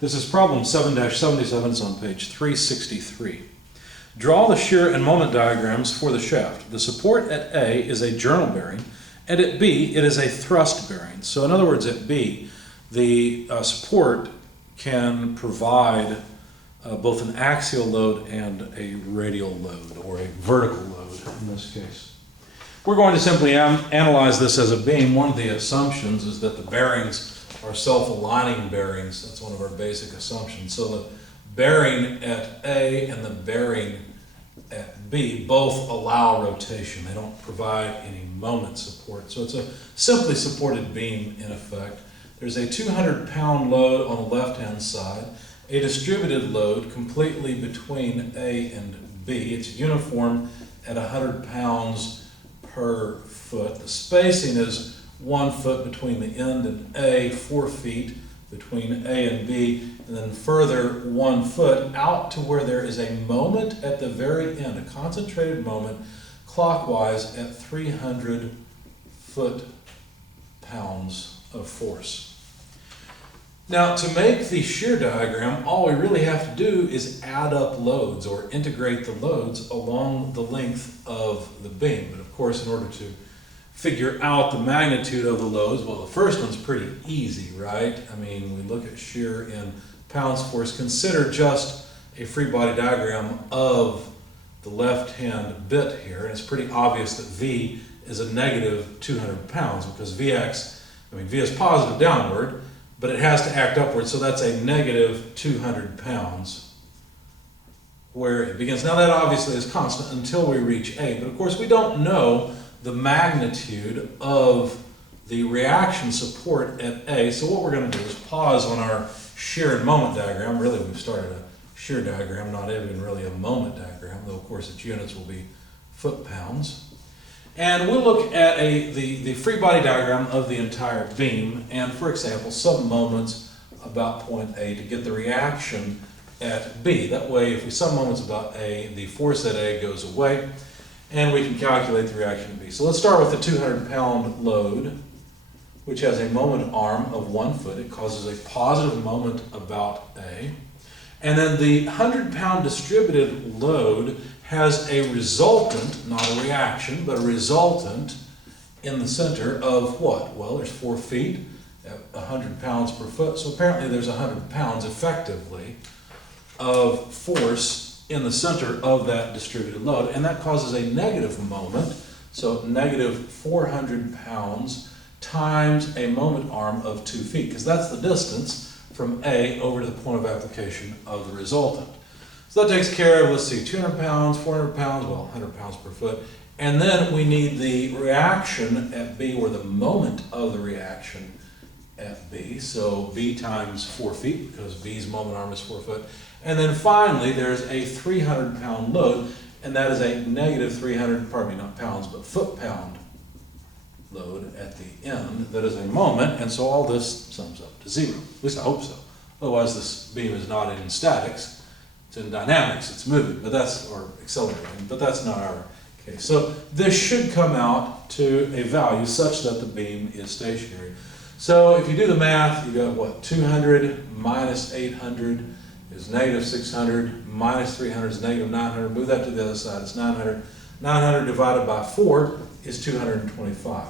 This is problem 7-77, it's on page 363. Draw the shear and moment diagrams for the shaft. The support at A is a journal bearing, and at B it is a thrust bearing. So in other words, at B, the support can provide both an axial load and a radial load, or a vertical load in this case. We're going to simply analyze this as a beam. One of the assumptions is that the bearings are self-aligning bearings. That's one of our basic assumptions. So the bearing at A and the bearing at B both allow rotation. They don't provide any moment support. So it's a simply supported beam in effect. There's a 200-pound load on the left-hand side, a distributed load completely between A and B. It's uniform at 100 pounds per foot. The spacing is 1 foot between the end and A, 4 feet between A and B, and then further 1 foot out to where there is a moment at the very end, a concentrated moment clockwise at 300 foot-pounds of force. Now, to make the shear diagram, all we really have to do is add up loads or integrate the loads along the length of the beam. But of course, in order to figure out the magnitude of the loads, well, the first one's pretty easy, right? I mean, we look at shear in pounds force. Consider just a free body diagram of the left-hand bit here, and it's pretty obvious that V is a negative 200 pounds because V is positive downward, but it has to act upward, so that's a negative 200 pounds where it begins. Now that obviously is constant until we reach A, but of course we don't know the magnitude of the reaction support at A, so what we're going to do is pause on our shear and moment diagram. Really, we've started a shear diagram, not even really a moment diagram, though of course its units will be foot-pounds. And we'll look at the free body diagram of the entire beam, and for example, some moments about point A to get the reaction at B. That way, if we sum moments about A, the force at A goes away, and we can calculate the reaction at B. So let's start with the 200-pound load, which has a moment arm of 1 foot. It causes a positive moment about A. And then the 100-pound distributed load has a resultant, not a reaction, but a resultant in the center of what? Well, there's 4 feet at 100 pounds per foot, so apparently there's 100 pounds effectively of force in the center of that distributed load, and that causes a negative moment, so negative 400 pounds times a moment arm of 2 feet, because that's the distance from A over to the point of application of the resultant. So that takes care of, let's see, 200 pounds, 400 pounds, well, 100 pounds per foot. And then we need the reaction at B, or the moment of the reaction at B. So B times 4 feet, because B's moment arm is 4 foot. And then finally, there's a 300-pound load, and that is a negative 300, pardon me, not pounds, but foot-pound load at the end. That is a moment, and so all this sums up to 0. At least I hope so. Otherwise, this beam is not in statics. It's in dynamics, it's moving, but or accelerating, but that's not our case. So this should come out to a value such that the beam is stationary. So if you do the math, you got what? 200 minus 800 is negative 600, minus 300 is negative 900. Move that to the other side, it's 900. 900 divided by 4 is 225.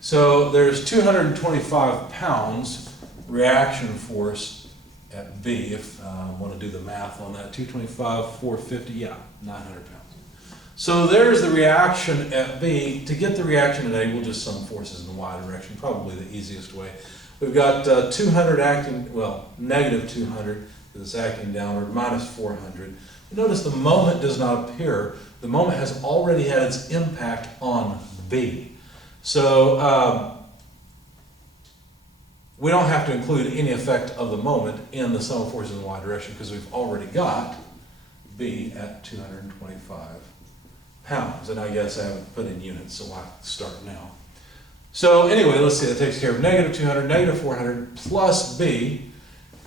So there's 225 pounds reaction force at B, if I want to do the math on that. 225, 450, yeah, 900 pounds. So there's the reaction at B. To get the reaction at A, we'll just sum forces in the y direction, probably the easiest way. We've got 200 acting, well, negative 200 because it's acting downward, minus 400. Notice the moment does not appear. The moment has already had its impact on B. So we don't have to include any effect of the moment in the sum of forces in the y direction because we've already got B at 225 pounds. And I guess I haven't put in units, so I'll start now. So anyway, let's see, that takes care of negative 200, negative 400, plus B,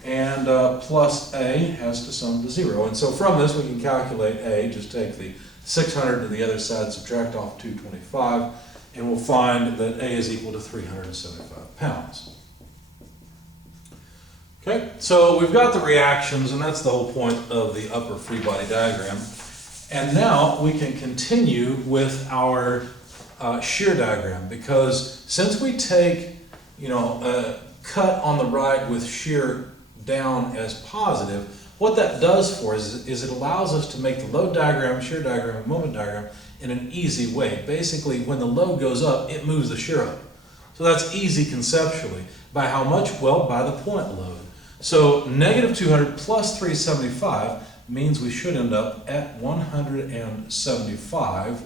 and plus A has to sum to 0. And so from this we can calculate A, just take the 600 to the other side, subtract off 225, and we'll find that A is equal to 375 pounds. Okay, so we've got the reactions, and that's the whole point of the upper free body diagram. And now we can continue with our shear diagram, because since we take, a cut on the right with shear down as positive, what that does for us is it allows us to make the load diagram, shear diagram, and moment diagram in an easy way. Basically, when the load goes up, it moves the shear up. So that's easy conceptually. By how much? Well, by the point load. So negative 200 plus 375 means we should end up at 175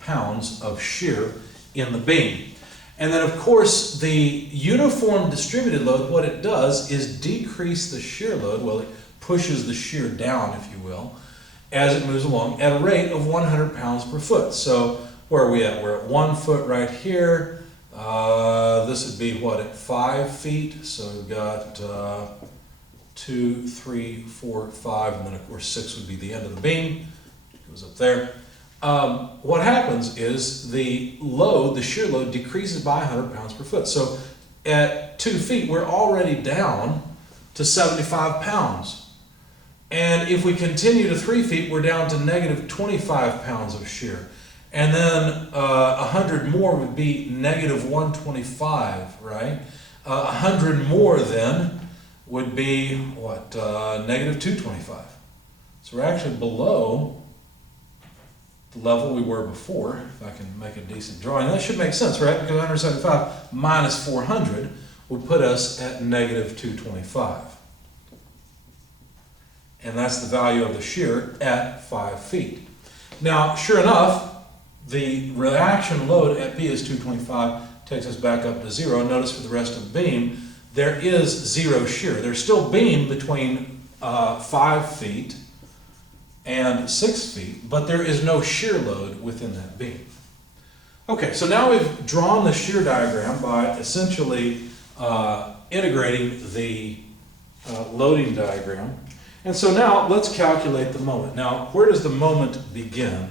pounds of shear in the beam. And then of course the uniform distributed load, what it does is decrease the shear load. Well, it pushes the shear down, if you will, as it moves along at a rate of 100 pounds per foot. So where are we at? We're at 1 foot right here. This would be what, at 5 feet? So we've got 2, 3, 4, 5, and then of course 6 would be the end of the beam. It goes up there. What happens is the load, the shear load, decreases by 100 pounds per foot. So at 2 feet, we're already down to 75 pounds. And if we continue to 3 feet, we're down to negative 25 pounds of shear. And then 100 more would be negative 125, right? 100 more then would be what? Negative 225. So we're actually below the level we were before, if I can make a decent drawing. That should make sense, right? Because 175 minus 400 would put us at negative 225. And that's the value of the shear at 5 feet. Now, sure enough, the reaction load at P is 225 takes us back up to 0. Notice for the rest of the beam, there is 0 shear. There's still beam between 5 feet and 6 feet, but there is no shear load within that beam. Okay, so now we've drawn the shear diagram by essentially integrating the loading diagram. And so now let's calculate the moment. Now, where does the moment begin?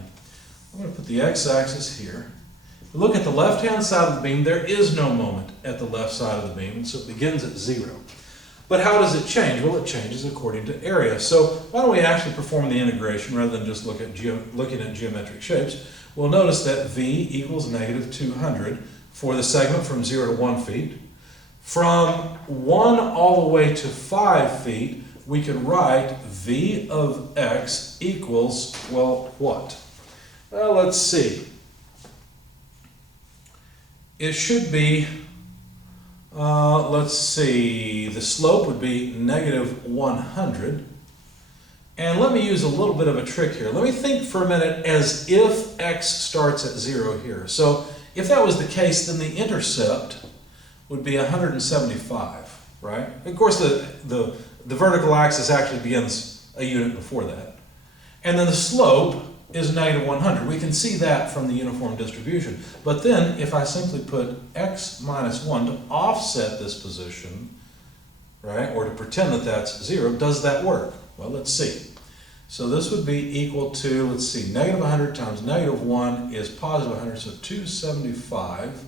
I'm going to put the x-axis here. If we look at the left-hand side of the beam, there is no moment at the left side of the beam, so it begins at 0. But how does it change? Well, it changes according to area. So why don't we actually perform the integration rather than just looking at geometric shapes? We'll notice that v equals negative 200 for the segment from 0 to 1 feet. From 1 all the way to 5 feet, we could write v of x equals, well, what? Well, let's see. It should be, let's see, the slope would be negative 100. And let me use a little bit of a trick here. Let me think for a minute as if x starts at 0 here. So if that was the case, then the intercept would be 175, right? Of course, the vertical axis actually begins a unit before that. And then the slope is negative 100. We can see that from the uniform distribution. But then, if I simply put x minus 1 to offset this position, right, or to pretend that that's 0, does that work? Well, let's see. So this would be equal to, let's see, negative 100 times negative 1 is positive 100, so 275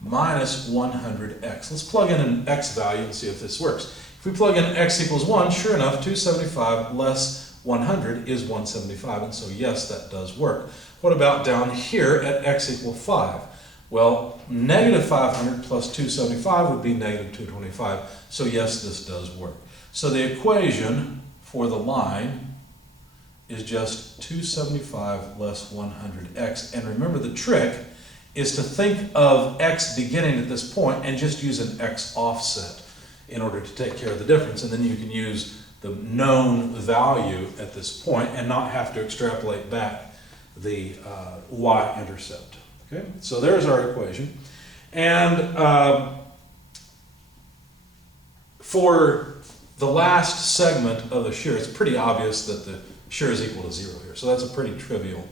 minus 100x. Let's plug in an x value and see if this works. If we plug in x equals 1, sure enough, 275 less 100 is 175, and so yes, that does work. What about down here at x equals 5? Well, negative 500 plus 275 would be negative 225, so yes, this does work. So the equation for the line is just 275 less 100x, and remember the trick is to think of x beginning at this point and just use an x offset in order to take care of the difference, and then you can use the known value at this point and not have to extrapolate back the y-intercept. Okay, so there's our equation. And for the last segment of the shear, it's pretty obvious that the shear is equal to 0 here. So that's a pretty trivial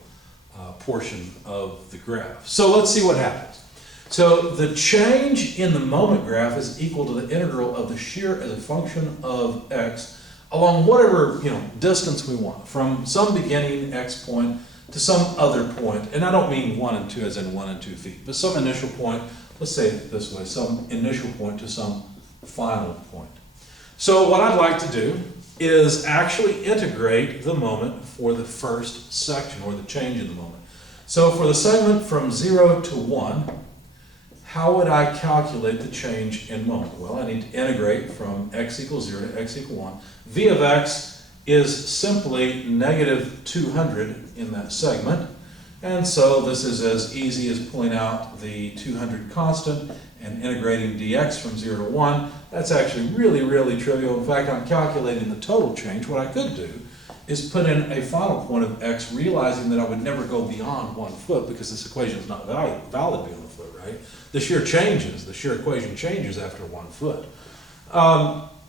portion of the graph. So let's see what happens. So the change in the moment graph is equal to the integral of the shear as a function of x along whatever distance we want, from some beginning x point to some other point. And I don't mean 1 and 2 as in 1 and 2 feet, but some initial point, let's say it this way, some initial point to some final point. So what I'd like to do is actually integrate the moment for the first section, or the change in the moment. So for the segment from 0 to 1, how would I calculate the change in moment? Well, I need to integrate from x equals 0 to x equals 1. V of x is simply negative 200 in that segment. And so this is as easy as pulling out the 200 constant and integrating dx from 0 to 1. That's actually really, really trivial. In fact, I'm calculating the total change. What I could do is put in a final point of x, realizing that I would never go beyond 1 foot because this equation is not valid beyond a foot, right? The shear equation changes after 1 foot.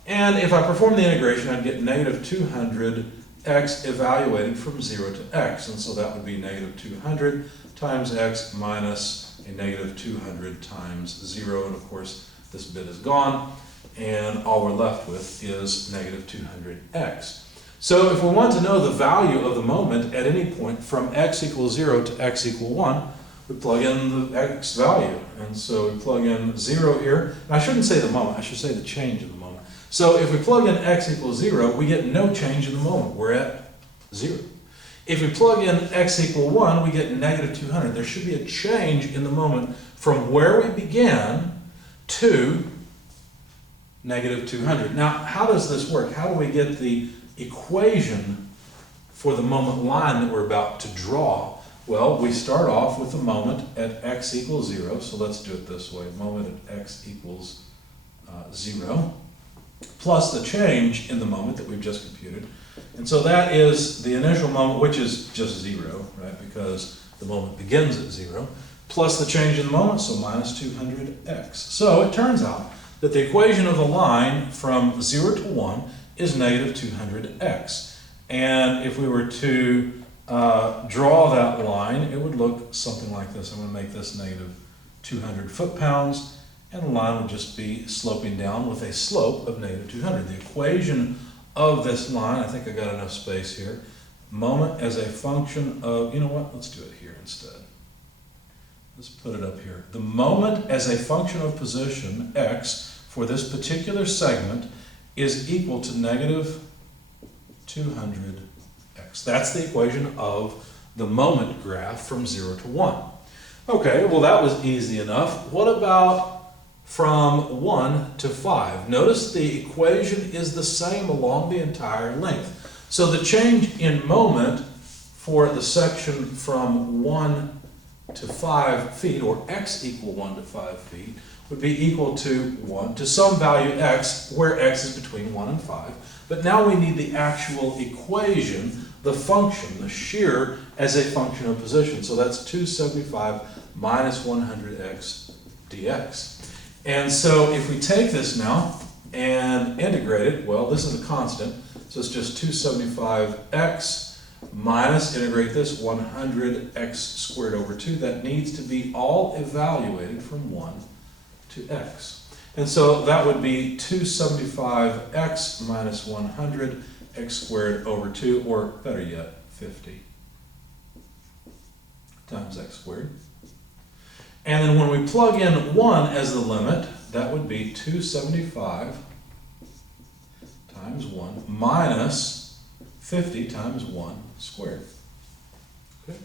And if I perform the integration, I'd get negative 200x evaluated from 0 to x. And so that would be negative 200 times x minus a negative 200 times 0. And of course, this bit is gone. And all we're left with is negative 200x. So if we want to know the value of the moment at any point from x equals 0 to x equals 1, we plug in the x value. And so we plug in 0 here. And I shouldn't say the moment, I should say the change in the moment. So if we plug in x equals 0, we get no change in the moment. We're at 0. If we plug in x equals 1, we get negative 200. There should be a change in the moment from where we began to negative 200. Now, how does this work? How do we get the equation for the moment line that we're about to draw? Well, we start off with the moment at x equals 0. So let's do it this way. Moment at x equals 0 plus the change in the moment that we've just computed. And so that is the initial moment, which is just 0, right? Because the moment begins at 0, plus the change in the moment, so minus 200x. So it turns out that the equation of the line from 0 to 1 is negative 200x. And if we were to draw that line, it would look something like this. I'm going to make this negative 200 foot-pounds, and the line would just be sloping down with a slope of negative 200. The equation of this line, I think I got enough space here, moment as a function of, you know what, let's do it here instead. Let's put it up here. The moment as a function of position, x, for this particular segment is equal to negative 200x. That's the equation of the moment graph from 0 to 1. Okay, well that was easy enough. What about from 1 to 5? Notice the equation is the same along the entire length. So the change in moment for the section from 1 to 5 feet, or x equal 1 to 5 feet, would be equal to 1 to some value x, where x is between 1 and 5. But now we need the actual equation, the function, the shear, as a function of position. So that's 275 minus 100x dx. And so if we take this now and integrate it, well, this is a constant, so it's just 275x minus, integrate this, 100x squared over 2. That needs to be all evaluated from 1 to x. And so that would be 275x minus 100x squared over 2, or better yet, 50 times x squared. And then when we plug in 1 as the limit, that would be 275 times 1 minus 50 times 1 squared. Okay.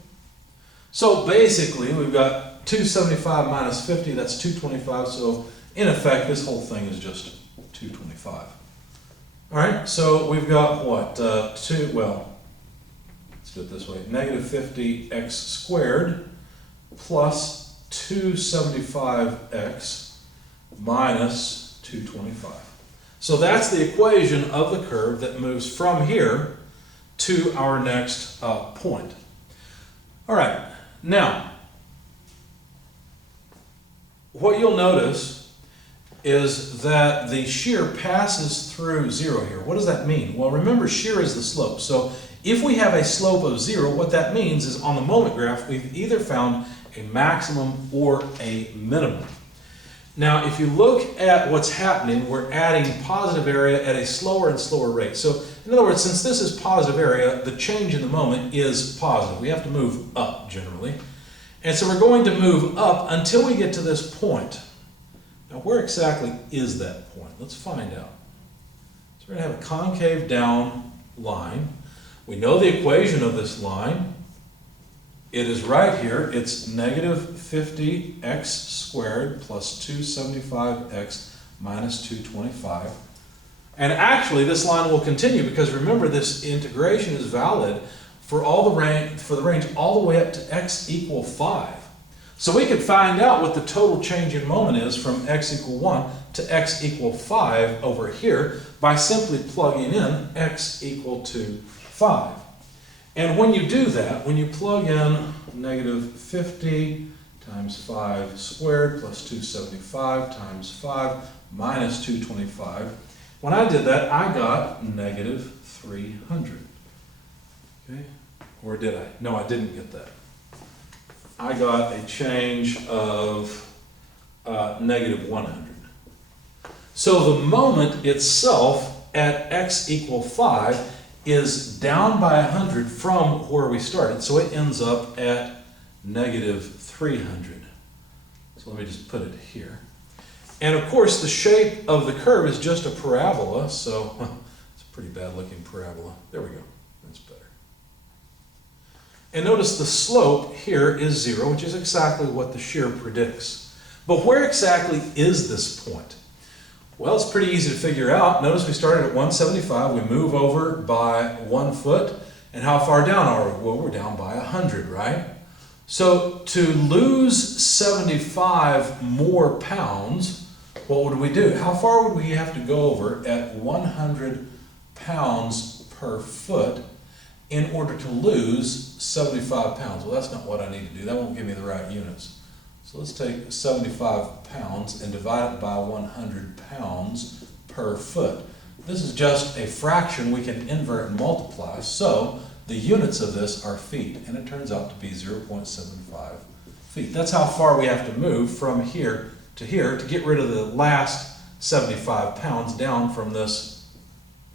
So basically, we've got 275 minus 50, that's 225. So in effect, this whole thing is just 225. All right, so we've got what? Let's do it this way. Negative 50x squared plus 275x minus 225. So that's the equation of the curve that moves from here to our next point. All right, now, what you'll notice is that the shear passes through 0 here. What does that mean? Well, remember, shear is the slope. So if we have a slope of 0, what that means is on the moment graph, we've either found a maximum or a minimum. Now, if you look at what's happening, we're adding positive area at a slower and slower rate. So, in other words, since this is positive area, the change in the moment is positive. We have to move up, generally. And so we're going to move up until we get to this point. Now, where exactly is that point? Let's find out. So we're going to have a concave down line. We know the equation of this line. It is right here. It's negative 50x squared plus 275x minus 225. And actually, this line will continue because remember, this integration is valid for all the range, for the range all the way up to x equal 5. So we could find out what the total change in moment is from x equal 1 to x equal 5 over here by simply plugging in x equal to 5. And when you do that, when you plug in negative 50 times 5 squared plus 275 times 5 minus 225, when I did that, I got negative 300. Okay? Or did I? No, I didn't get that. I got a change of negative 100. So the moment itself at x equal 5 is down by 100 from where we started. So it ends up at negative 300. So let me just put it here. And of course, the shape of the curve is just a parabola, so it's a pretty bad looking parabola. There we go. That's better. And notice the slope here is 0, which is exactly what the shear predicts. But where exactly is this point? Well, it's pretty easy to figure out. Notice we started at 175. We move over by 1 foot. And how far down are we? Well, we're down by 100, right? So to lose 75 more pounds, what would we do? How far would we have to go over at 100 pounds per foot in order to lose 75 pounds? Well, that's not what I need to do. That won't give me the right units. So let's take 75 pounds and divide it by 100 pounds per foot. This is just a fraction we can invert and multiply. So the units of this are feet, and it turns out to be 0.75 feet. That's how far we have to move from here to get rid of the last 75 pounds down from this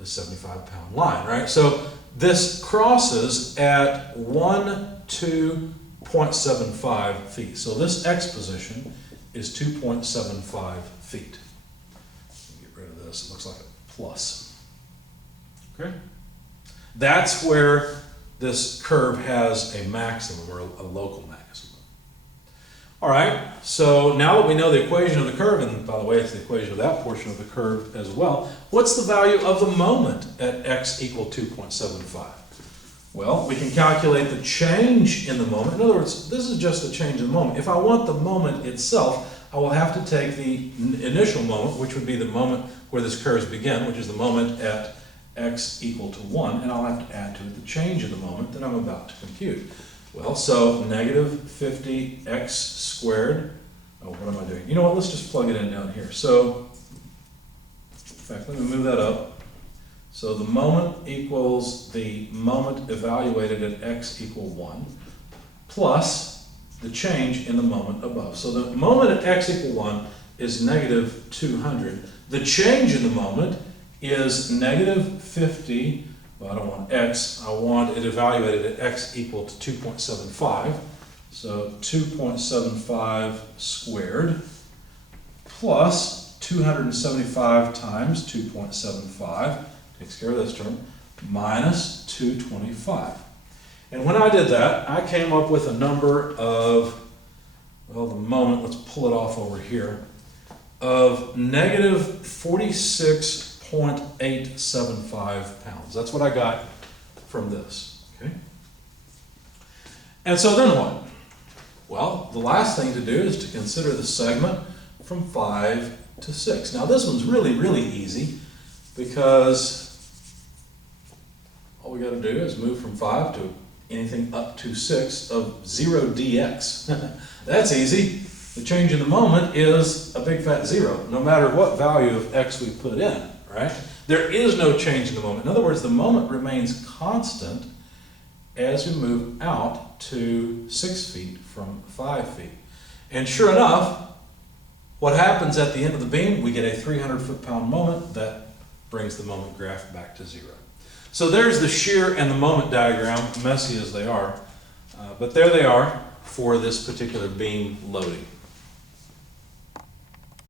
75-pound line, right? So this crosses at 2.75 feet. So this x position is 2.75 feet. Get rid of this. It looks like a plus. Okay? That's where this curve has a maximum or a local maximum. All right, so now that we know the equation of the curve, and by the way, it's the equation of that portion of the curve as well, what's the value of the moment at x equal 2.75? Well, we can calculate the change in the moment. In other words, this is just a change in the moment. If I want the moment itself, I will have to take the initial moment, which would be the moment where this curve begins, which is the moment at x equal to 1, and I'll have to add to it the change in the moment that I'm about to compute. Well, so negative 50x squared. Oh, what am I doing? You know what? Let's just plug it in down here. So, in fact, let me move that up. So the moment equals the moment evaluated at x equal 1 plus the change in the moment above. So the moment at x equal 1 is negative 200. The change in the moment is negative 50. Well, I don't want x, I want it evaluated at x equal to 2.75. So 2.75 squared plus 275 times 2.75, takes care of this term, minus 225. And when I did that, I came up with a number of, well, the moment, let's pull it off over here, of negative 46.875 pounds. That's what I got from this, okay? And so then what? Well, the last thing to do is to consider the segment from 5 to 6. Now this one's really, really easy because all we got to do is move from 5 to anything up to 6 of 0 dx. That's easy. The change in the moment is a big fat 0, no matter what value of x we put in, right? There is no change in the moment. In other words, the moment remains constant as we move out to 6 feet from 5 feet. And sure enough, what happens at the end of the beam? We get a 300 foot-pound moment that brings the moment graph back to 0. So there's the shear and the moment diagram, messy as they are, but there they are for this particular beam loading.